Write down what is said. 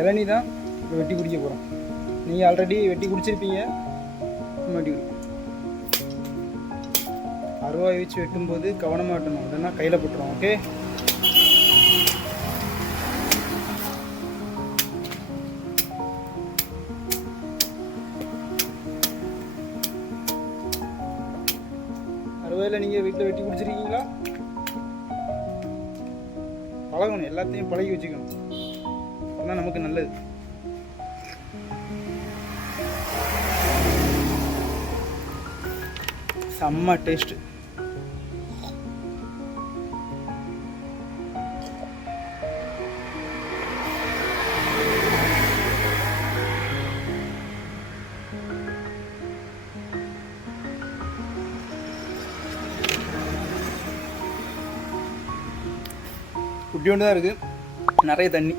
இளநீ தான் இப்போ வெட்டி குடிக்க போகிறோம். நீங்கள் ஆல்ரெடி வெட்டி குடிச்சிருப்பீங்க. வெட்டி குடி. அருவாய் வச்சு வெட்டும்போது கவனமாக வெட்டணும், இல்லைன்னா கையில் போட்டுரும். ஓகே, அருவாயில் நீங்கள் வீட்டில் வெட்டி குடிச்சிருக்கீங்களா? பழகணும், எல்லாத்தையும் பழகி வச்சுக்கணும், அதெல்லாம் நமக்கு நல்லது. செம்ம டேஸ்ட்டு. குட்டியோண்டு தான் இருக்குது, நிறைய தண்ணி.